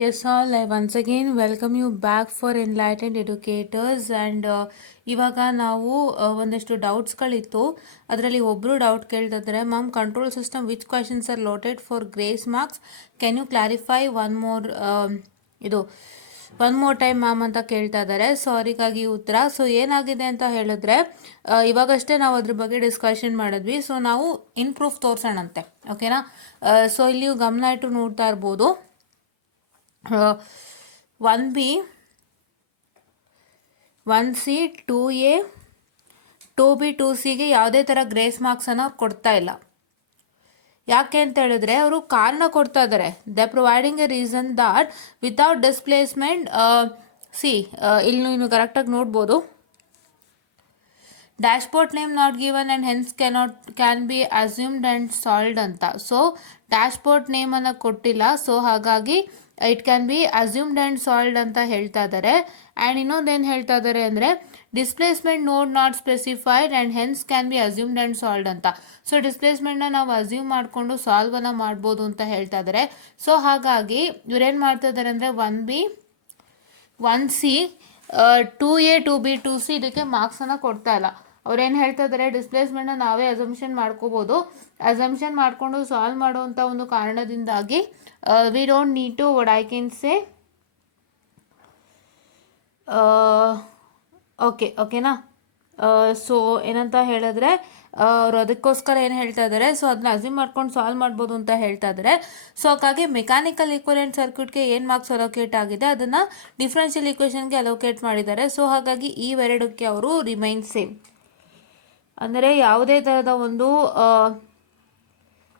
Yes, all. I once again welcome you back for Enlightened Educators and ಇವಾಗ ನಾವು ಒಂದಷ್ಟು ಡೌಟ್ಸ್ಗಳಿತ್ತು. ಅದರಲ್ಲಿ ಒಬ್ಬರು ಡೌಟ್ ಕೇಳ್ತಿದ್ದಾರೆ, ma'am control system which questions are allotted for grace marks, can you clarify one more time ma'am ಅಂತ ಕೇಳ್ತಾ ಇದ್ದಾರೆ. So ಅವರಿಗಾಗಿ ಉತ್ತರ. ಸೊ ಏನಾಗಿದೆ ಅಂತ ಹೇಳಿದ್ರೆ, ಇವಾಗಷ್ಟೇ ನಾವು ಅದ್ರ ಬಗ್ಗೆ ಡಿಸ್ಕಷನ್ ಮಾಡಿದ್ವಿ. ಸೊ ನಾವು ಇನ್ ಪ್ರೂಫ್ ತೋರಿಸೋಣಂತೆ, ಓಕೆನಾ. ಸೊ ಇಲ್ಲಿ ಗಮನ ಇಟ್ಟು ನೋಡ್ತಾ ಇರ್ಬೋದು. 1B 1C 2A 2B 2Cಗೆ ಯಾವುದೇ ಥರ ಗ್ರೇಸ್ ಮಾರ್ಕ್ಸನ್ನು ಕೊಡ್ತಾ ಇಲ್ಲ. ಯಾಕೆ ಅಂತ ಹೇಳಿದ್ರೆ ಅವರು ಕಾರಣ ಕೊಡ್ತಾ ಇದ್ದಾರೆ. They providing A reason that without displacement ಇಲ್ಲಿ ನೀವು ಕರೆಕ್ಟಾಗಿ ನೋಡ್ಬೋದು. Dashboard name not given and hence can be assumed and solved ಅಂತ. ಸೊ ಡ್ಯಾಶ್ಬೋರ್ಡ್ ನೇಮನ್ನು ಕೊಟ್ಟಿಲ್ಲ, ಸೊ ಹಾಗಾಗಿ it can be assumed and solved ಅಂತ ಹೇಳ್ತಾ ಇದ್ದಾರೆ. ಆ್ಯಂಡ್ ಇನ್ನೊಂದೇನು ಹೇಳ್ತಾ ಇದ್ದಾರೆ ಅಂದರೆ ಡಿಸ್ಪ್ಲೇಸ್ಮೆಂಟ್ ನೋಡ್ not specified and hence can be assumed and solved ಅಂತ. ಸೊ ಡಿಸ್ಪ್ಲೇಸ್ಮೆಂಟ್ನ ನಾವು ಅಸ್ಯೂಮ್ ಮಾಡಿಕೊಂಡು ಸಾಲ್ವನ್ನು ಮಾಡ್ಬೋದು ಅಂತ ಹೇಳ್ತಾ ಇದ್ದಾರೆ. ಸೊ ಹಾಗಾಗಿ ಇವ್ರೇನು ಮಾಡ್ತಾ ಇದ್ದಾರೆ ಅಂದರೆ 1B 1C 2A 2B 2C ಇದಕ್ಕೆ ಮಾರ್ಕ್ಸನ್ನು ಕೊಡ್ತಾ ಇಲ್ಲ. ಅವ್ರೇನು ಹೇಳ್ತಾ ಇದ್ದಾರೆ, ಡಿಸ್ಪ್ಲೇಸ್ಮೆಂಟ್ನ ನಾವೇ ಅಸಂಪ್ಷನ್ ಮಾಡ್ಕೋಬೋದು. ಅಸಂಪ್ಷನ್ ಮಾಡಿಕೊಂಡು ಸಾಲ್ವ್ ಮಾಡುವಂಥ ಒಂದು ಕಾರಣದಿಂದಾಗಿ we don't need to what I can say ಓಕೆನಾ. ಸೊ ಏನಂತ ಹೇಳಿದ್ರೆ ಅವರು ಅದಕ್ಕೋಸ್ಕರ ಏನು ಹೇಳ್ತಾ ಇದ್ದಾರೆ, ಸೊ ಅದನ್ನ ಅಸ್ಯೂಮ್ ಮಾಡ್ಕೊಂಡು ಸಾಲ್ವ್ ಮಾಡ್ಬೋದು ಅಂತ ಹೇಳ್ತಾ ಇದ್ದಾರೆ. ಸೊ ಹಾಗಾಗಿ ಮೆಕ್ಯಾನಿಕಲ್ ಈಕ್ವಲೆಂಟ್ ಸರ್ಕ್ಯೂಟ್ಗೆ ಏನು ಮಾರ್ಕ್ಸ್ ಅಲೋಕೇಟ್ ಆಗಿದೆ ಅದನ್ನು ಡಿಫ್ರೆನ್ಷಿಯಲ್ ಈಕ್ವೇಷನ್ಗೆ ಅಲೋಕೇಟ್ ಮಾಡಿದ್ದಾರೆ. ಸೊ ಹಾಗಾಗಿ ಇವೆರಡಕ್ಕೆ ಅವರು ರಿಮೈನ್ ಸೇಮ್. ಅಂದರೆ ಯಾವುದೇ ಥರದ ಒಂದು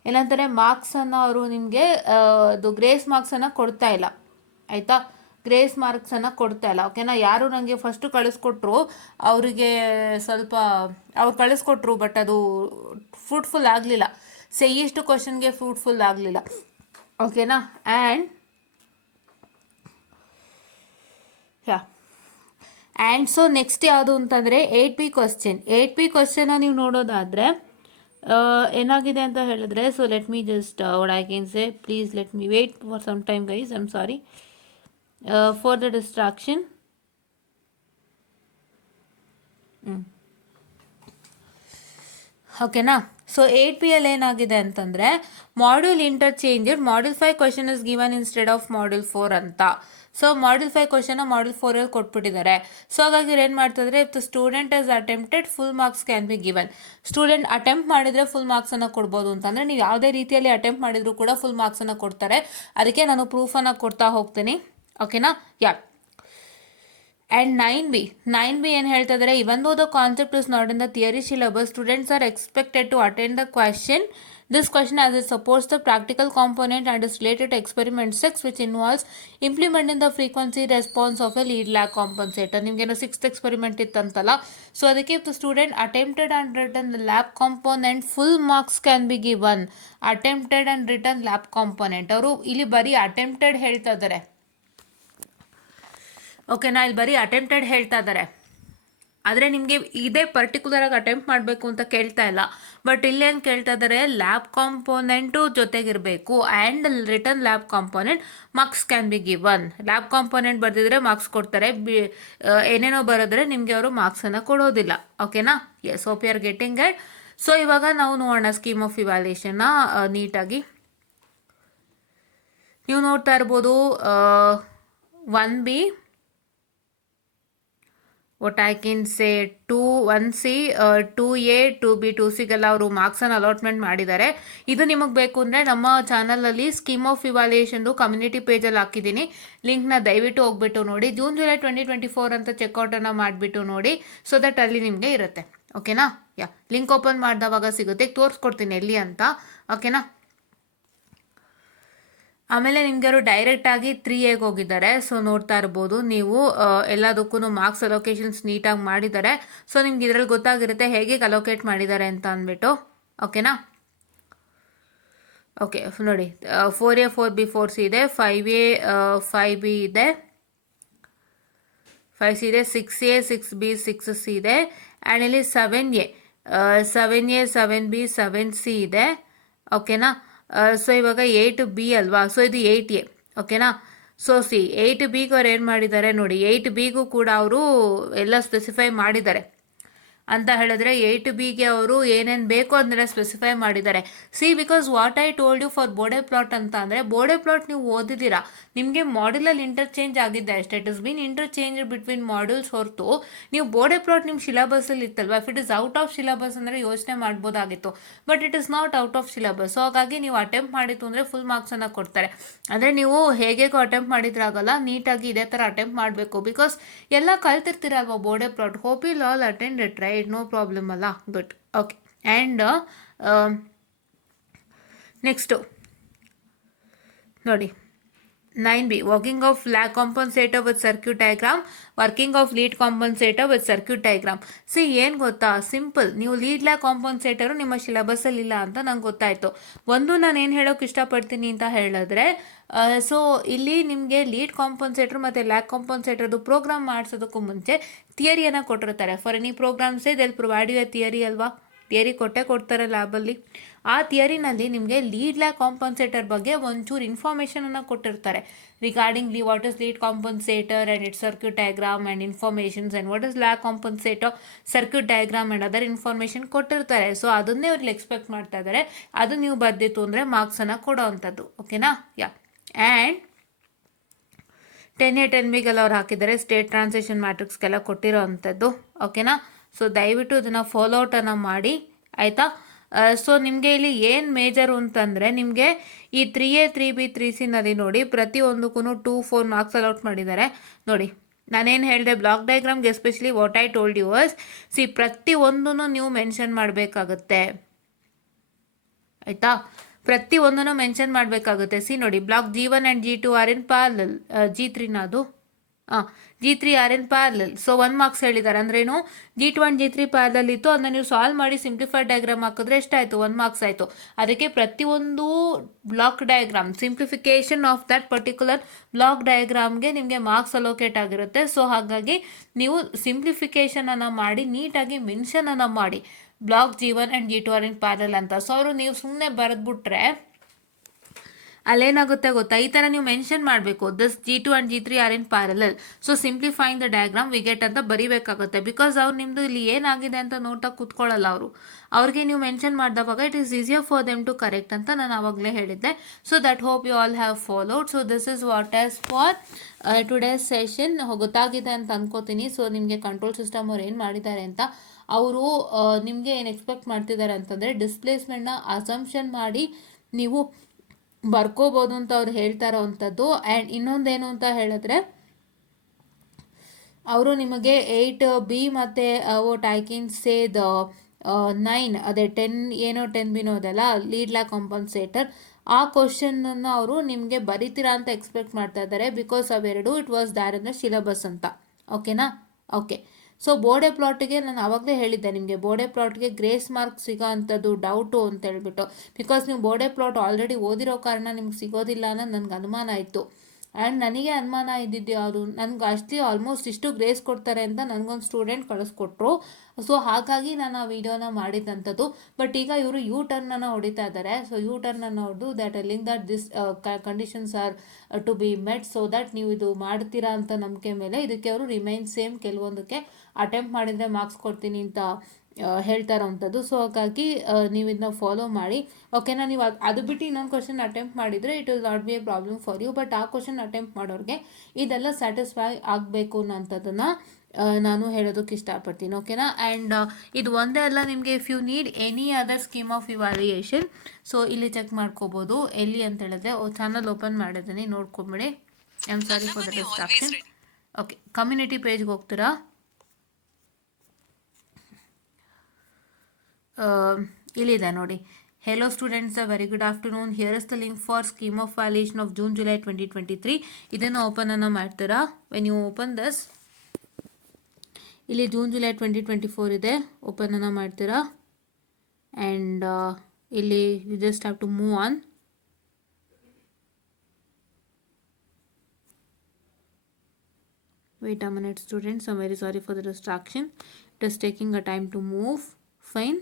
ಏನಂತಾರೆ ಮಾರ್ಕ್ಸನ್ನು ಅವರು ನಿಮಗೆ ಅದು ಗ್ರೇಸ್ ಮಾರ್ಕ್ಸನ್ನು ಕೊಡ್ತಾ ಇಲ್ಲ, ಆಯಿತಾ. ಗ್ರೇಸ್ ಮಾರ್ಕ್ಸನ್ನು ಕೊಡ್ತಾ ಇಲ್ಲ, ಓಕೆನಾ. ಯಾರು ನನಗೆ ಫಸ್ಟು ಕಳಿಸ್ಕೊಟ್ರು ಅವರಿಗೆ ಸ್ವಲ್ಪ ಅವ್ರು ಕಳಿಸ್ಕೊಟ್ರು, ಬಟ್ ಅದು ಫ್ರೂಟ್ಫುಲ್ ಆಗಲಿಲ್ಲ. ಇಷ್ಟು ಕ್ವಶನ್ಗೆ ಫ್ರೂಟ್ಫುಲ್ ಆಗಲಿಲ್ಲ, ಓಕೆನಾ. ಆ್ಯಂಡ್ ಸೊ ನೆಕ್ಸ್ಟ್ ಯಾವುದು ಅಂತಂದರೆ 8P ಕ್ವಶನ್. 8P ಕ್ವಶನ್ನ ನೀವು ನೋಡೋದಾದರೆ ಏನಾಗಿದೆ ಅಂತ ಹೇಳಿದ್ರೆ, so let me just what I can say, please let me wait for some time guys, I am sorry for the distraction. ಓಕೆನಾ. ಸೊ 8Pಯಲ್ಲಿ ಏನಾಗಿದೆ ಅಂತಂದರೆ module interchange module 5 question is given instead of module 4 ಅಂತ. So module 5 question module 4ಅಲ್ಲಿ ಕೊಟ್ಬಿಟ್ಟಿದ್ದಾರೆ. So ಹಾಗಾಗಿ ಏನು ಮಾಡ್ತಿದ್ರೆ, if the student is attempted full marks can be given. Student attempt ಮಾಡಿದರೆ ಫುಲ್ ಮಾರ್ಕ್ಸನ್ನು ಕೊಡ್ಬೋದು ಅಂತಂದರೆ ನೀವು ಯಾವುದೇ ರೀತಿಯಲ್ಲಿ ಅಟೆಂಪ್ಟ್ ಮಾಡಿದರೂ ಕೂಡ ಫುಲ್ ಮಾರ್ಕ್ಸನ್ನು ಕೊಡ್ತಾರೆ. ಅದಕ್ಕೆ ನಾನು ಪ್ರೂಫನ್ನು ಕೊಡ್ತಾ ಹೋಗ್ತೀನಿ, ಓಕೆನಾ. ಆ್ಯಂಡ್ 9B ಏನು ಹೇಳ್ತಾ ಇದ್ದಾರೆ, even though the concept is not in the theory syllabus, students are expected to attend the question. This question as it supports the practical component and is related to experiment 6 which involves implementing the frequency response of a lead lag compensator. ನಿಮಗೇನೋ 6th experiment ಇತ್ತಂತಲ್ಲ, so ಅದಕ್ಕೆ if the student attempted and written the lab component full marks can be given. attempted and written lab component ಅವರು ಇಲ್ಲಿ ಬರೀ attempted ಹೇಳ್ತಾ ಇದ್ದಾರೆ, ಓಕೆನಾ. ಇಲ್ಲಿ ಬರೀ ಅಟೆಂಪ್ಟೆಡ್ ಹೇಳ್ತಾ ಇದ್ದಾರೆ, ಆದರೆ ನಿಮಗೆ ಇದೇ ಪರ್ಟಿಕ್ಯುಲರಾಗಿ ಅಟೆಂಪ್ಟ್ ಮಾಡಬೇಕು ಅಂತ ಕೇಳ್ತಾ ಇಲ್ಲ. ಬಟ್ ಇಲ್ಲೇನು ಕೇಳ್ತಾ ಇದ್ದಾರೆ, ಲ್ಯಾಬ್ ಕಾಂಪೋನೆಂಟು ಜೊತೆಗಿರಬೇಕು and return lab component marks can be given. Lab component ಬರೆದಿದ್ರೆ ಮಾರ್ಕ್ಸ್ ಕೊಡ್ತಾರೆ, ಏನೇನೋ ಬರೆದ್ರೆ ನಿಮಗೆ ಅವರು ಮಾರ್ಕ್ಸನ್ನು ಕೊಡೋದಿಲ್ಲ, ಓಕೆನಾ. Yes, hope you are getting it. So ಇವಾಗ ನಾವು ನೋಡೋಣ ಸ್ಕೀಮ್ ಆಫ್ ಇವ್ಯಾಲ್ಯೂಯೇಷನ್ನ ನೀಟಾಗಿ. ನೀವು ನೋಡ್ತಾ ಇರ್ಬೋದು 1B what I can say 1C 2A 2B 2Cಗೆಲ್ಲ ಅವರು ಮಾರ್ಕ್ಸನ್ನು ಅಲಾಟ್ಮೆಂಟ್ ಮಾಡಿದ್ದಾರೆ. ಇದು ನಿಮಗೆ ಬೇಕು ಅಂದರೆ ನಮ್ಮ ಚಾನಲಲ್ಲಿ ಸ್ಕೀಮ್ ಆಫ್ ಇವ್ಯಾಲ್ಯೂಯೇಷನ್ದು ಕಮ್ಯುನಿಟಿ ಪೇಜಲ್ಲಿ ಹಾಕಿದ್ದೀನಿ, ಲಿಂಕ್ನ ದಯವಿಟ್ಟು ಹೋಗ್ಬಿಟ್ಟು ನೋಡಿ. ಜೂನ್ ಜುಲೈ 2024 ಅಂತ ಚೆಕ್ಔಟನ್ನು ಮಾಡಿಬಿಟ್ಟು ನೋಡಿ, ಸೊ ದಟ್ ಅಲ್ಲಿ ನಿಮಗೆ ಇರುತ್ತೆ, ಓಕೆನಾ. ಲಿಂಕ್ ಓಪನ್ ಮಾಡಿದವಾಗ ಸಿಗುತ್ತೆ, ತೋರಿಸ್ಕೊಡ್ತೀನಿ ಎಲ್ಲಿ ಅಂತ, ಓಕೆನಾ. ಆಮೇಲೆ ನಿಮಗೆ ಅವರು ಡೈರೆಕ್ಟಾಗಿ 3Aಗೆ ಹೋಗಿದ್ದಾರೆ. ಸೊ ನೋಡ್ತಾ ಇರ್ಬೋದು ನೀವು, ಎಲ್ಲದಕ್ಕೂ ಮಾರ್ಕ್ಸ್ ಅಲೋಕೇಶನ್ಸ್ ನೀಟಾಗಿ ಮಾಡಿದ್ದಾರೆ. ಸೊ ನಿಮ್ಗೆ ಇದರಲ್ಲಿ ಗೊತ್ತಾಗಿರುತ್ತೆ ಹೇಗೆ ಅಲೋಕೇಟ್ ಮಾಡಿದ್ದಾರೆ ಅಂತ ಅಂದ್ಬಿಟ್ಟು, ಓಕೆನಾ. ಓಕೆ ನೋಡಿ, 4A 4B 4C ಇದೆ, 5A 5B ಇದೆ, 5C ಇದೆ, 6A 6B 6C ಇದೆ, ಆ್ಯಂಡ್ ಇಲ್ಲಿ 7A 7B 7C ಇದೆ, ಓಕೆನಾ. ಸೊ ಇವಾಗ 8B ಅಲ್ವಾ, ಸೊ ಇದು 8A, ಓಕೆನಾ. ಸೊ ಸಿ 8B ಅವ್ರು ಏನು ಮಾಡಿದ್ದಾರೆ ನೋಡಿ, 8B ಕೂಡ ಅವರು ಎಲ್ಲ ಸ್ಪೆಸಿಫೈ ಮಾಡಿದ್ದಾರೆ. ಅಂತ ಹೇಳಿದ್ರೆ 8Bಗೆ ಅವರು ಏನೇನು ಬೇಕೋ ಅದನ್ನೆಲ್ಲ ಸ್ಪೆಸಿಫೈ ಮಾಡಿದ್ದಾರೆ. See because what I told you for Bode plot ಅಂತ ಅಂದರೆ, ಬೋರ್ಡೆ ಪ್ಲಾಟ್ ನೀವು ಓದಿದ್ದೀರಾ, ನಿಮಗೆ ಮಾಡ್ಯೂಲಲ್ಲಿ ಇಂಟರ್ಚೇಂಜ್ ಆಗಿದೆ ಅಷ್ಟೇ. It is been interchange between modules ಹೊರತು ನೀವು ಬೋರ್ಡೆ ಪ್ಲಾಟ್ ನಿಮ್ಮ ಸಿಲೆಬಸ್ಸಲ್ಲಿ ಇತ್ತಲ್ವ. If it is out of syllabus ಅಂದರೆ ಯೋಚನೆ ಮಾಡ್ಬೋದಾಗಿತ್ತು, but it is not out of syllabus. So ಹಾಗಾಗಿ ನೀವು ಅಟೆಂಪ್ಟ್ ಮಾಡಿತ್ತು ಅಂದರೆ ಫುಲ್ ಮಾರ್ಕ್ಸನ್ನು ಕೊಡ್ತಾರೆ. ಅಂದರೆ ನೀವು ಹೇಗೇಗೋ ಅಟೆಂಪ್ಟ್ ಮಾಡಿದ್ರಾಗಲ್ಲ, ನೀಟಾಗಿ ಇದೇ ಥರ ಅಟೆಂಪ್ಟ್ ಮಾಡಬೇಕು. ಬಿಕಾಸ್ ಎಲ್ಲ ಕಲ್ತಿರ್ತೀರಲ್ವ Bode plot. Hope you all attend it, right? No problem ಅಲ್ಲ, ಗುಡ್, ಓಕೆ. ಆ್ಯಂಡ್ ನೆಕ್ಸ್ಟು ನೋಡಿ 9B, working of lag compensator with circuit diagram, working of lead compensator with circuit diagram. See ಏನು ಗೊತ್ತಾ, simple. ನೀವು lead lag ಕಾಂಪನ್ಸೇಟರು ನಿಮ್ಮ ಸಿಲೆಬಸ್ಸಲ್ಲಿ ಇಲ್ಲ ಅಂತ ನಂಗೆ ಗೊತ್ತಾಯಿತು. ಒಂದು ನಾನು ಏನು ಹೇಳೋಕೆ ಇಷ್ಟಪಡ್ತೀನಿ ಅಂತ ಹೇಳಿದ್ರೆ, ಸೊ ಇಲ್ಲಿ ನಿಮಗೆ ಲೀಡ್ ಕಾಂಪನ್ಸೇಟರ್ ಮತ್ತು ಲ್ಯಾಗ್ ಕಾಂಪನ್ಸೇಟರ್ದು ಪ್ರೋಗ್ರಾಮ್ ಮಾಡಿಸೋದಕ್ಕೂ ಮುಂಚೆ ಥಿಯರಿಯನ್ನು ಕೊಟ್ಟಿರ್ತಾರೆ. ಫಾರ್ ಎನಿ ಪ್ರೋಗ್ರಾಮ್ಸೇ they'll provide you a theory ಅಲ್ವಾ? ಥಿಯರಿ ಕೊಡ್ತಾರೆ ಲ್ಯಾಬಲ್ಲಿ. ಆ ಥಿಯರಿನಲ್ಲಿ ನಿಮಗೆ ಲೀಡ್ ಲ್ಯಾಗ್ ಕಾಂಪನ್ಸೇಟರ್ ಬಗ್ಗೆ ಒಂಚೂರು ಇನ್ಫಾರ್ಮೇಷನನ್ನು ಕೊಟ್ಟಿರ್ತಾರೆ. Regarding what is lead compensator and its circuit diagram and informations and what is lag compensator, circuit diagram and other information ಕೊಟ್ಟಿರ್ತಾರೆ. ಸೊ ಅದನ್ನೇ ಅವ್ರಿಗೆ ಎಕ್ಸ್ಪೆಕ್ಟ್ ಮಾಡ್ತಾ ಇದ್ದಾರೆ. ಅದು ನೀವು ಬರ್ದಿತ್ತು ಅಂದರೆ ಮಾರ್ಕ್ಸನ್ನು ಕೊಡೋ ಅಂಥದ್ದು, ಓಕೆನಾ? ಯಾ. ಆ್ಯಂಡ್ 10A 10Bಗೆಲ್ಲ ಅವ್ರು ಹಾಕಿದ್ದಾರೆ, ಸ್ಟೇಟ್ ಟ್ರಾನ್ಸಿಷನ್ ಮ್ಯಾಟ್ರಿಕ್ಸ್ಗೆಲ್ಲ ಕೊಟ್ಟಿರೋ ಅಂಥದ್ದು, ಓಕೆನಾ? ಸೊ ದಯವಿಟ್ಟು ಇದನ್ನು ಫಾಲೋಔಟನ್ನು ಮಾಡಿ, ಆಯಿತಾ? ಸೊ ನಿಮಗೆ ಇಲ್ಲಿ ಏನು ಮೇಜರು ಅಂತಂದರೆ, ನಿಮಗೆ ಈ 3A 3B 3Cನಲ್ಲಿ ನೋಡಿ ಪ್ರತಿಯೊಂದಕ್ಕೂ 2-4 ಮಾರ್ಕ್ಸ್ ಅಲೌಟ್ ಮಾಡಿದ್ದಾರೆ. ನೋಡಿ ನಾನೇನು ಹೇಳಿದೆ, ಬ್ಲಾಕ್ ಡಯಾಗ್ರಾಮ್ಗೆ especially what I told you was, see ಪ್ರತಿಯೊಂದನ್ನು ನೀವು ಮೆನ್ಷನ್ ಮಾಡಬೇಕಾಗುತ್ತೆ, ಆಯಿತಾ? ಪ್ರತಿಯೊಂದನ್ನು ಮೆನ್ಷನ್ ಮಾಡಬೇಕಾಗುತ್ತೆ. ಸಿ ನೋಡಿ, block G1 and G2 are in parallel, G3 ಅದು G3 are in parallel. So 1 marks ಹೇಳಿದ್ದಾರೆ. ಅಂದ್ರೇನು, G2 ಆ್ಯಂಡ್ G3 ಪ್ಯಾರಲಲ್ ಇತ್ತು, ಅದನ್ನ ನೀವು ಸಾಲ್ವ್ ಮಾಡಿ ಸಿಂಪ್ಲಿಫೈಡ್ ಡಯಾಗ್ರಾಮ್ ಹಾಕಿದ್ರೆ ಎಷ್ಟಾಯಿತು? 1 ಮಾರ್ಕ್ಸ್ ಆಯಿತು. ಅದಕ್ಕೆ ಪ್ರತಿಯೊಂದು block diagram, simplification of that particular block ಡಯಾಗ್ರಾಮ್ಗೆ ನಿಮಗೆ ಮಾರ್ಕ್ಸ್ ಅಲೋಕೇಟ್ ಆಗಿರುತ್ತೆ. ಸೊ ಹಾಗಾಗಿ ನೀವು ಸಿಂಪ್ಲಿಫಿಕೇಷನನ್ನು ಮಾಡಿ ನೀಟಾಗಿ ಮೆನ್ಷನನ್ನು ಮಾಡಿ, block G1 and G2 are in parallel ಅಂತ. ಸೊ ಅವರು ನೀವು ಸುಮ್ಮನೆ ಬರೆದ್ಬಿಟ್ರೆ ಅಲ್ಲೇನಾಗುತ್ತೆ ಗೊತ್ತಾ, ಈ ಥರ ನೀವು ಮೆನ್ಷನ್ ಮಾಡಬೇಕು, this G2 and G3 are in parallel, so simplifying the diagram we get ಅಂತ ಬರೀಬೇಕಾಗುತ್ತೆ. ಬಿಕಾಸ್ ಅವ್ರು ನಿಮ್ಮದು ಇಲ್ಲಿ ಏನಾಗಿದೆ ಅಂತ ನೋಡ್ತಾ ಕೂತ್ಕೊಳ್ಳಲ್ಲ ಅವರು. ಅವ್ರಿಗೆ ನೀವು ಮೆನ್ಷನ್ ಮಾಡಿದವಾಗ it is easier for them to correct ಅಂತ ನಾನು ಆವಾಗಲೇ ಹೇಳಿದ್ದೆ. So that hope you all have followed. So this is what as for today's session. ಗೊತ್ತಾಗಿದೆ ಅಂತ ಅನ್ಕೋತೀನಿ. ಸೊ ನಿಮಗೆ ಕಂಟ್ರೋಲ್ ಸಿಸ್ಟಮ್ ಅವ್ರು ಏನು ಮಾಡಿದ್ದಾರೆ ಅಂತ, ಅವರು ನಿಮಗೆ ಏನು ಎಕ್ಸ್ಪೆಕ್ಟ್ ಮಾಡ್ತಿದ್ದಾರೆ ಅಂತಂದರೆ, ಡಿಸ್ಪ್ಲೇಸ್ಮೆಂಟ್ನ ಅಸಂಪ್ಷನ್ ಮಾಡಿ ನೀವು ಬರ್ಕೋಬೋದು ಅಂತ ಅವ್ರು ಹೇಳ್ತಾ ಇರೋವಂಥದ್ದು. ಆ್ಯಂಡ್ ಇನ್ನೊಂದೇನು ಅಂತ ಹೇಳಿದ್ರೆ, ಅವರು ನಿಮಗೆ 8B ಮತ್ತು vote I can say the 9, ಅದೇ 10 ಏನೋ 10B ಅದೆಲ್ಲ ಲೀಡ್ ಲ್ಯಾಗ್ ಕಾಂಪನ್ಸೇಟರ್, ಆ ಕ್ವಶನನ್ನು ಅವರು ನಿಮಗೆ ಬರೀತೀರಾ ಅಂತ ಎಕ್ಸ್ಪೆಕ್ಟ್ ಮಾಡ್ತಾ ಇದ್ದಾರೆ. ಬಿಕಾಸ್ ಅವೆರಡು it was there in the syllabus ಅಂತ, ಓಕೆನಾ? ಓಕೆ. ಸೊ ಬೋರ್ಡೆ ಪ್ಲಾಟಿಗೆ ನಾನು ಆವಾಗಲೇ ಹೇಳಿದ್ದೆ ನಿಮಗೆ, ಬೋರ್ಡೆ ಪ್ಲಾಟ್ಗೆ ಗ್ರೇಸ್ ಮಾರ್ಕ್ ಸಿಗೋ ಅಂಥದ್ದು ಡೌಟು ಅಂತ ಹೇಳ್ಬಿಟ್ಟು. ಬಿಕಾಸ್ ನೀವು ಬೋರ್ಡೆ ಪ್ಲಾಟ್ ಆಲ್ರೆಡಿ ಓದಿರೋ ಕಾರಣ ನಿಮ್ಗೆ ಸಿಗೋದಿಲ್ಲ ಅನ್ನೋದು ನನಗೆ ಅನುಮಾನ ಇತ್ತು. ಆ್ಯಂಡ್ ನನಗೆ ಅನುಮಾನ ಇದ್ದಿದ್ದು ಯಾವುದು, ನನಗೆ ಅಷ್ಟೇ ಆಲ್ಮೋಸ್ಟ್ ಇಷ್ಟು ಗ್ರೇಸ್ ಕೊಡ್ತಾರೆ ಅಂತ ನನಗೊಂದು ಸ್ಟೂಡೆಂಟ್ ಕಳಿಸ್ಕೊಟ್ರು. ಸೊ ಹಾಗಾಗಿ ನಾನು ಆ ವಿಡಿಯೋನ ಮಾಡಿದಂಥದ್ದು. ಬಟ್ ಈಗ ಇವರು ಯು ಟರ್ನನ್ನು ಹೊಡಿತಾ ಇದ್ದಾರೆ. ಸೊ ಯು ಟರ್ನನ್ನು ಹೊಡೆದು that telling that this conditions are to be met, so that ನೀವು ಇದು ಮಾಡ್ತೀರಾ ಅಂತ ನಂಬಿಕೆ ಮೇಲೆ ಇದಕ್ಕೆ ಅವರು ರಿಮೈನ್ ಸೇಮ್, ಕೆಲವೊಂದಕ್ಕೆ ಅಟೆಂಪ್ಟ್ ಮಾಡಿದರೆ ಮಾರ್ಕ್ಸ್ ಕೊಡ್ತೀನಿ ಅಂತ ಹೇಳ್ತಾ ಇರೋವಂಥದ್ದು. ಸೊ ಹಾಗಾಗಿ ನೀವು ಇದನ್ನ ಫಾಲೋ ಮಾಡಿ, ಓಕೆನಾ? ನೀವು ಅದು ಬಿಟ್ಟು ಇನ್ನೊಂದು ಕ್ವಶನ್ ಅಟೆಂಪ್ಟ್ ಮಾಡಿದರೆ it will not be a problem for you. But ಆ ಕ್ವಶನ್ ಅಟೆಂಪ್ಟ್ ಮಾಡೋರಿಗೆ ಇದೆಲ್ಲ ಸ್ಯಾಟಿಸ್ಫೈ ಆಗಬೇಕು ಅನ್ನೋಂಥದ್ದನ್ನು ನಾನು ಹೇಳೋದಕ್ಕೆ ಇಷ್ಟಪಡ್ತೀನಿ, ಓಕೆನಾ? ಆ್ಯಂಡ್ ಇದು ಒಂದೇ ಅಲ್ಲ, ನಿಮಗೆ if you need any other scheme of evaluation, so ಇಲ್ಲಿ ಚೆಕ್ ಮಾಡ್ಕೋಬೋದು. ಎಲ್ಲಿ ಅಂತ ಹೇಳಿದ್ರೆ ಚಾನಲ್ ಓಪನ್ ಮಾಡಿದ್ದೀನಿ, ನೋಡ್ಕೊಂಬಿಡಿ. I am sorry for the distraction. Okay, community ಪೇಜ್ಗೆ ಹೋಗ್ತೀರಾ, ಇಲ್ಲಿದೆ ನೋಡಿ. Hello students, a very good afternoon. Here is the link for scheme of valuation of June July 2023. ಇದನ್ನು ಓಪನ್ ಅನ್ನು ಮಾಡ್ತೀರಾ. ವೆನ್ ಯು ಓಪನ್ ದಿಸ್, ಇಲ್ಲಿ ಜೂನ್ ಜುಲೈ 2024 ಇದೆ, open ಅನ್ನು ಮಾಡ್ತೀರಾ. ಆ್ಯಂಡ್ ಇಲ್ಲಿ you just have to move on. Wait a minute students, I'm very sorry for the distraction. It is taking a time to move. Fine.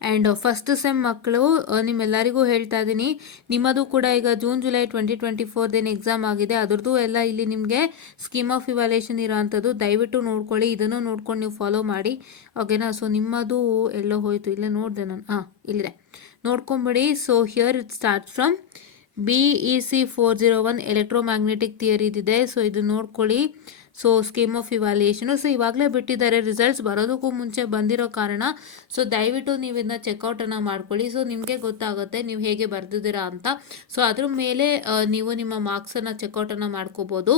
And first sem ಮಕ್ಕಳು ನಿಮ್ಮೆಲ್ಲರಿಗೂ ಹೇಳ್ತಾ ಇದ್ದೀನಿ, ನಿಮ್ಮದು ಕೂಡ ಈಗ ಜೂನ್ ಜುಲೈ 2024 ಎಕ್ಸಾಮ್ ಆಗಿದೆ, ಅದ್ರದ್ದು ಎಲ್ಲ ಇಲ್ಲಿ ನಿಮಗೆ ಸ್ಕೀಮ್ ಆಫ್ ಇವ್ಯಾಲ್ಯೂಯೇಷನ್ ಇರೋ ಅಂಥದ್ದು ದಯವಿಟ್ಟು ನೋಡ್ಕೊಳ್ಳಿ, ಇದನ್ನು ನೋಡ್ಕೊಂಡು ನೀವು ಫಾಲೋ ಮಾಡಿ, ಓಕೆನಾ. ಸೊ ನಿಮ್ಮದು ಎಲ್ಲೋ ಹೋಯಿತು, ಇಲ್ಲೇ ನೋಡಿದೆ ನಾನು, ಇಲ್ಲಿದೆ, ನೋಡ್ಕೊಂಬಿಡಿ. So here it start from BEC 401 electromagnetic theory ಇದೆ. ಸೊ ಇದು ನೋಡ್ಕೊಳ್ಳಿ. So scheme of evaluation so ಇವಾಗಲೇ ಬಿಟ್ಟಿದ್ದಾರೆ, ರಿಸಲ್ಟ್ಸ್ ಬರೋದಕ್ಕೂ ಮುಂಚೆ ಬಂದಿರೋ ಕಾರಣ ಸೊ ದಯವಿಟ್ಟು ನೀವು ಇದನ್ನ ಚೆಕ್ಔಟನ್ನು ಮಾಡ್ಕೊಳ್ಳಿ. ಸೊ ನಿಮಗೆ ಗೊತ್ತಾಗುತ್ತೆ ನೀವು ಹೇಗೆ ಬರೆದಿದ್ದೀರಾ ಅಂತ. ಸೊ ಅದ್ರ ಮೇಲೆ ನೀವು ನಿಮ್ಮ ಮಾರ್ಕ್ಸನ್ನು ಚೆಕ್ಔಟನ್ನು ಮಾಡ್ಕೋಬೋದು.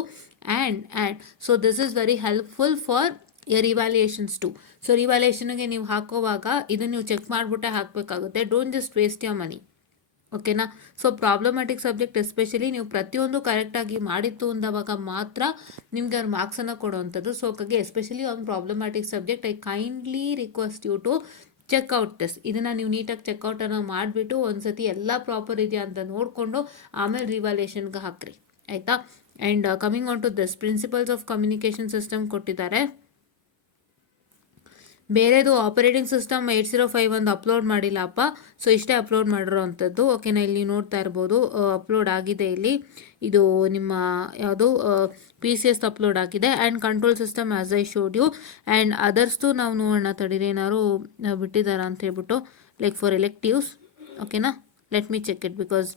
And so this is very helpful for your evaluations too. So ಇವ್ಯಾಲ್ಯೂಯೇಷನ್ಗೆ ನೀವು ಹಾಕೋವಾಗ ಇದನ್ನು ನೀವು ಚೆಕ್ ಮಾಡಿಬಿಟ್ಟೆ ಹಾಕಬೇಕಾಗುತ್ತೆ. Don't just waste your money, ಓಕೆನಾ. ಸೊ ಪ್ರಾಬ್ಲಮ್ಯಾಟಿಕ್ ಸಬ್ಜೆಕ್ಟ್ ಎಸ್ಪೆಷಲಿ ನೀವು ಪ್ರತಿಯೊಂದು ಕರೆಕ್ಟಾಗಿ ಮಾಡಿತ್ತು ಅಂದವಾಗ ಮಾತ್ರ ನಿಮ್ಗೆ ಅವ್ರ ಮಾರ್ಕ್ಸನ್ನು ಕೊಡೋವಂಥದ್ದು. ಸೊ ಹಾಗಾಗಿ especially on problematic subject I kindly request you to check out this. ಇದನ್ನು ನೀವು ನೀಟಾಗಿ ಚೆಕ್ಔಟನ್ನು ಮಾಡಿಬಿಟ್ಟು ಒಂದ್ಸತಿ ಎಲ್ಲ ಪ್ರಾಪರ್ ಇದೆಯಾ ಅಂತ ನೋಡಿಕೊಂಡು ಆಮೇಲೆ ರಿವ್ಯಾಲ್ಯೂಯೇಷನ್ಗೆ ಹಾಕ್ರಿ, ಆಯಿತಾ. And coming on to this principles of communication system ಕೊಟ್ಟಿದ್ದಾರೆ. ಬೇರೆದು ಆಪರೇಟಿಂಗ್ ಸಿಸ್ಟಮ್ 805 ಒಂದು ಅಪ್ಲೋಡ್ ಮಾಡಿಲ್ಲಪ್ಪ, ಸೊ ಇಷ್ಟೇ ಅಪ್ಲೋಡ್ ಮಾಡಿರೋ ಅಂಥದ್ದು, ಓಕೆನಾ. ಇಲ್ಲಿ ನೋಡ್ತಾ ಇರ್ಬೋದು ಅಪ್ಲೋಡ್ ಆಗಿದೆ. ಇಲ್ಲಿ ಇದು ನಿಮ್ಮ ಯಾವುದು PCS ಅಪ್ಲೋಡ್ ಆಗಿದೆ. And control system as I showed you. And ಅದರ್ಸ್ದು ನಾವು ನೋಡೋಣ ತಡೀರಿ, ಏನಾದ್ರು ಬಿಟ್ಟಿದ್ದಾರಾ ಅಂತ ಹೇಳ್ಬಿಟ್ಟು, ಲೈಕ್ ಫಾರ್ ಎಲೆಕ್ಟಿವ್ಸ್, ಓಕೆನಾ. Let me check it, because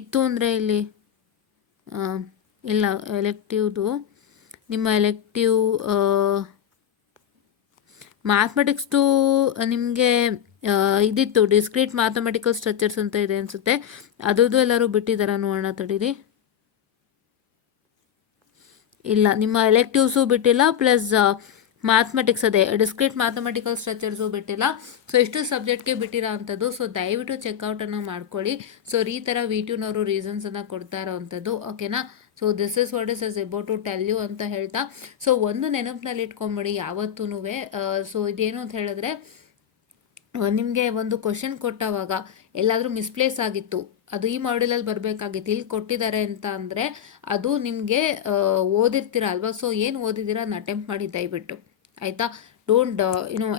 ಇತ್ತು ಅಂದರೆ ಇಲ್ಲಿ ಇಲ್ಲ. ಎಲೆಕ್ಟಿವ್ದು ನಿಮ್ಮ ಎಲೆಕ್ಟಿವ್ ಮ್ಯಾಥಮೆಟಿಕ್ಸ್ದು ನಿಮಗೆ ಇದಿತ್ತು, ಡಿಸ್ಕ್ರೀಟ್ ಮ್ಯಾಥಮೆಟಿಕಲ್ ಸ್ಟ್ರಕ್ಚರ್ಸ್ ಅಂತ ಇದೆ ಅನಿಸುತ್ತೆ, ಅದ್ರದ್ದು ಎಲ್ಲರೂ ಬಿಟ್ಟಿದ್ದಾರಾ ನೋಡೋಣ ತಡೀರಿ. ಇಲ್ಲ, ನಿಮ್ಮ ಎಲೆಕ್ಟಿವ್ಸು ಬಿಟ್ಟಿಲ್ಲ, ಪ್ಲಸ್ ಮ್ಯಾಥಮೆಟಿಕ್ಸ್ ಅದೇ ಡಿಸ್ಕ್ರೀಟ್ ಮ್ಯಾಥಮೆಟಿಕಲ್ ಸ್ಟ್ರಕ್ಚರ್ಸು ಬಿಟ್ಟಿಲ್ಲ. ಸೊ ಇಷ್ಟು ಸಬ್ಜೆಕ್ಟ್ಗೆ ಬಿಟ್ಟಿರೋ ಅಂಥದ್ದು. ಸೊ ದಯವಿಟ್ಟು ಚೆಕ್ಔಟನ್ನು ಮಾಡ್ಕೊಳ್ಳಿ. ಸೊ ಈ ಥರ V2ನವರು ರೀಸನ್ಸನ್ನು ಕೊಡ್ತಾ ಇರೋ ಅಂಥದ್ದು, ಓಕೆನಾ. So this is what is about to tell you ಅಂತ ಹೇಳ್ತಾ, ಸೊ ಒಂದು ನೆನಪಿನಲ್ಲಿ ಇಟ್ಕೊಂಬಿಡಿ ಯಾವತ್ತೂ. ಸೊ ಇದೇನು ಅಂತ ಹೇಳಿದ್ರೆ, ನಿಮಗೆ ಒಂದು ಕ್ವಶನ್ ಕೊಟ್ಟವಾಗ ಎಲ್ಲಾದರೂ ಮಿಸ್ಪ್ಲೇಸ್ ಆಗಿತ್ತು, ಅದು ಈ ಮಾಡ್ಯೂಲಲ್ಲಿ ಬರಬೇಕಾಗಿತ್ತು, ಇಲ್ಲಿ ಕೊಟ್ಟಿದ್ದಾರೆ ಅಂತ ಅಂದರೆ ಅದು ನಿಮಗೆ ಓದಿರ್ತೀರ ಅಲ್ವಾ. ಸೊ ಏನು ಓದಿದ್ದೀರಾ ಅದನ್ನ ಅಟೆಂಪ್ಟ್ ಮಾಡಿ ದಯವಿಟ್ಟು, ಆಯಿತಾ. ಡೋಂಟ್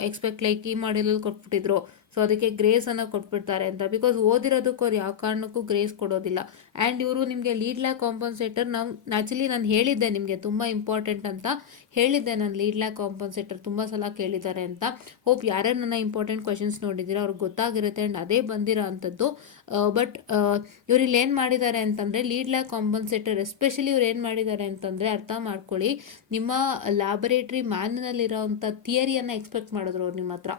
ಎಕ್ಸ್ಪೆಕ್ಟ್ ಲೈಕ್ ಈ ಮಾಡ್ಯೂಲಲ್ಲಿ ಕೊಟ್ಬಿಟ್ಟಿದ್ರು ಸೊ ಅದಕ್ಕೆ ಗ್ರೇಸನ್ನು ಕೊಟ್ಬಿಡ್ತಾರೆ ಅಂತ, ಬಿಕಾಸ್ ಓದಿರೋದಕ್ಕೆ ಅವ್ರು ಯಾವ ಕಾರಣಕ್ಕೂ ಗ್ರೇಸ್ ಕೊಡೋದಿಲ್ಲ. ಆ್ಯಂಡ್ ಇವರು ನಿಮಗೆ ಲೀಡ್ ಲ್ಯಾಕ್ ಕಾಂಪನ್ಸೇಟರ್ ಆ್ಯಕ್ಚುಲಿ ನಾನು ಹೇಳಿದ್ದೆ ನಿಮಗೆ ತುಂಬ ಇಂಪಾರ್ಟೆಂಟ್ ಅಂತ ಹೇಳಿದ್ದೆ, ನಾನು ಲೀಡ್ ಲ್ಯಾಕ್ ಕಾಂಪನ್ಸೇಟರ್ ತುಂಬ ಸಲ ಕೇಳಿದ್ದಾರೆ ಅಂತ. ಹೋಪ್ ಯಾರ್ಯಾರು ನನ್ನ ಇಂಪಾರ್ಟೆಂಟ್ ಕ್ವೆಶನ್ಸ್ ನೋಡಿದ್ದೀರಾ ಅವ್ರಿಗೆ ಗೊತ್ತಾಗಿರುತ್ತೆ. ಆ್ಯಂಡ್ ಅದೇ ಬಂದಿರೋ ಅಂಥದ್ದು. ಬಟ್ ಇವ್ರು ಇಲ್ಲಿ ಏನು ಮಾಡಿದ್ದಾರೆ ಅಂತಂದರೆ, ಲೀಡ್ ಲ್ಯಾಕ್ ಕಾಂಪನ್ಸೇಟರ್ ಎಸ್ಪೆಷಲಿ ಇವ್ರು ಏನು ಮಾಡಿದ್ದಾರೆ ಅಂತಂದರೆ, ಅರ್ಥ ಮಾಡ್ಕೊಳ್ಳಿ, ನಿಮ್ಮ ಲ್ಯಾಬೊರೇಟ್ರಿ ಮ್ಯಾನ್ಯಲ್ಲಿರೋವಂಥ ಥಿಯರಿಯನ್ನು ಎಕ್ಸ್ಪೆಕ್ಟ್ ಮಾಡಿದ್ರು ಅವ್ರು ನಿಮ್ಮ ಹತ್ರ.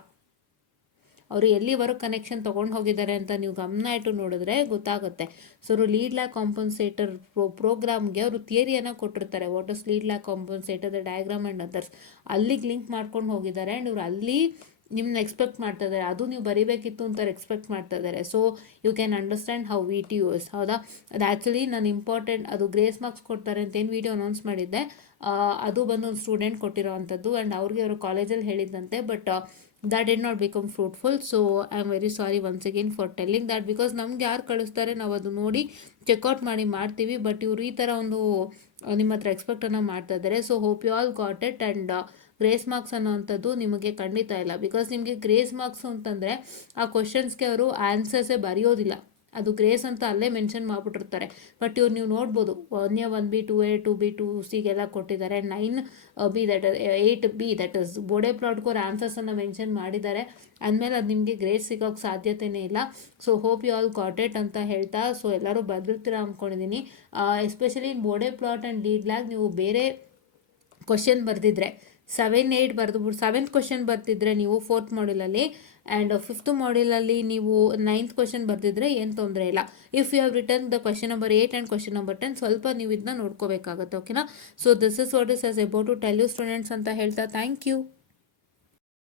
ಅವರು ಎಲ್ಲಿವರೆಗೂ ಕನೆಕ್ಷನ್ ತೊಗೊಂಡು ಹೋಗಿದ್ದಾರೆ ಅಂತ ನೀವು ಗಮನ ಇಟ್ಟು ನೋಡಿದ್ರೆ ಗೊತ್ತಾಗುತ್ತೆ. ಸೊ ಅವರು ಲೀಡ್ ಲ್ಯಾಕ್ ಕಾಂಪನ್ಸೇಟರ್ ಪ್ರೋಗ್ರಾಮ್ಗೆ ಅವರು ಥಿಯರಿಯನ್ನು ಕೊಟ್ಟಿರ್ತಾರೆ, what is lead lag compensator, the diagram and others, ಅಲ್ಲಿಗೆ ಲಿಂಕ್ ಮಾಡ್ಕೊಂಡು ಹೋಗಿದ್ದಾರೆ. ಆ್ಯಂಡ್ ಇವರು ಅಲ್ಲಿ ನಿಮ್ಮನ್ನ ಎಕ್ಸ್ಪೆಕ್ಟ್ ಮಾಡ್ತಾ ಇದ್ದಾರೆ, ಅದು ನೀವು ಬರೀಬೇಕಿತ್ತು ಅಂತ ಎಕ್ಸ್ಪೆಕ್ಟ್ ಮಾಡ್ತಾ ಇದ್ದಾರೆ. So you can understand how VTUs, ಹೌದಾ. ಅದು ಆ್ಯಕ್ಚುಲಿ ನಾನು ಇಂಪಾರ್ಟೆಂಟ್, ಅದು ಗ್ರೇಸ್ ಮಾರ್ಕ್ಸ್ ಕೊಡ್ತಾರೆ ಅಂತ ಏನು ವಿಡಿಯೋ ಅನೌನ್ಸ್ ಮಾಡಿದ್ದೆ, ಅದು ಬಂದು ಒಂದು ಸ್ಟೂಡೆಂಟ್ ಕೊಟ್ಟಿರೋ ಅಂಥದ್ದು. ಆ್ಯಂಡ್ ಅವ್ರಿಗೆ ಅವರು ಕಾಲೇಜಲ್ಲಿ ಹೇಳಿದ್ದಂತೆ, but that did not become fruitful. So I am very sorry once again for telling that, because ನಮ್ಗೆ ಯಾರು ಕಳಿಸ್ತಾರೆ ನಾವು ಅದು ನೋಡಿ ಚೆಕ್ಔಟ್ ಮಾಡಿ ಮಾಡ್ತೀವಿ. ಬಟ್ ಇವರು ಈ ಥರ ಒಂದು ನಿಮ್ಮ ಹತ್ರ ಎಕ್ಸ್ಪೆಕ್ಟನ್ನು ಮಾಡ್ತಾ ಇದ್ದಾರೆ. So hope you all got it. And grace marks ಅನ್ನೋವಂಥದ್ದು ನಿಮಗೆ ಖಂಡಿತ ಇಲ್ಲ, ಬಿಕಾಸ್ ನಿಮಗೆ ಗ್ರೇಸ್ ಮಾರ್ಕ್ಸು ಅಂತಂದರೆ ಆ ಕ್ವಶನ್ಸ್ಗೆ ಅವರು ಆನ್ಸರ್ಸೇ ಬರೆಯೋದಿಲ್ಲ, ಅದು ಗ್ರೇಸ್ ಅಂತ ಅಲ್ಲೇ ಮೆನ್ಷನ್ ಮಾಡಿಬಿಟ್ಟಿರ್ತಾರೆ. ಬಟ್ ಇವ್ರು ನೀವು ನೋಡ್ಬೋದು 1A 1B 2A 2B 2Cಗೆಲ್ಲ ಕೊಟ್ಟಿದ್ದಾರೆ. 9B that 8B that is Bode ಪ್ಲಾಟ್ಗೆ ಅವ್ರು ಆನ್ಸರ್ಸನ್ನು ಮೆನ್ಷನ್ ಮಾಡಿದ್ದಾರೆ ಅಂದಮೇಲೆ ಅದು ನಿಮಗೆ ಗ್ರೇಸ್ ಸಿಗೋಕ್ಕೆ ಸಾಧ್ಯತೆಯೇ ಇಲ್ಲ. So hope you all got it ಅಂತ ಹೇಳ್ತಾ, ಸೊ ಎಲ್ಲರೂ ಬರೆದಿರ್ತೀರ ಅಂದ್ಕೊಂಡಿದ್ದೀನಿ. Especially bode plot and lead lag ನೀವು ಬೇರೆ ಕ್ವಶನ್ ಬರೆದಿದ್ರೆ 7, 8 ಬರೆದುಬಿಟ್ಟು 7th ಕ್ವಶನ್ ಬರ್ತಿದ್ರೆ ನೀವು 4th ಮಾಡ್ಯೂಲಲ್ಲಿ, ಆ್ಯಂಡ್ 5th ಮಾಡ್ಯೂಲಲ್ಲಿ ನೀವು 9th ಕ್ವಶನ್ ಬರ್ತಿದ್ರೆ ಏನು ತೊಂದರೆ ಇಲ್ಲ. If you have return the question number 8 and question number 10 ಸ್ವಲ್ಪ ನೀವು ಇದನ್ನ ನೋಡ್ಕೋಬೇಕಾಗುತ್ತೆ, ಓಕೆನಾ. So this is what is about to tell you students ಅಂತ ಹೇಳ್ತಾ ಥ್ಯಾಂಕ್ ಯು.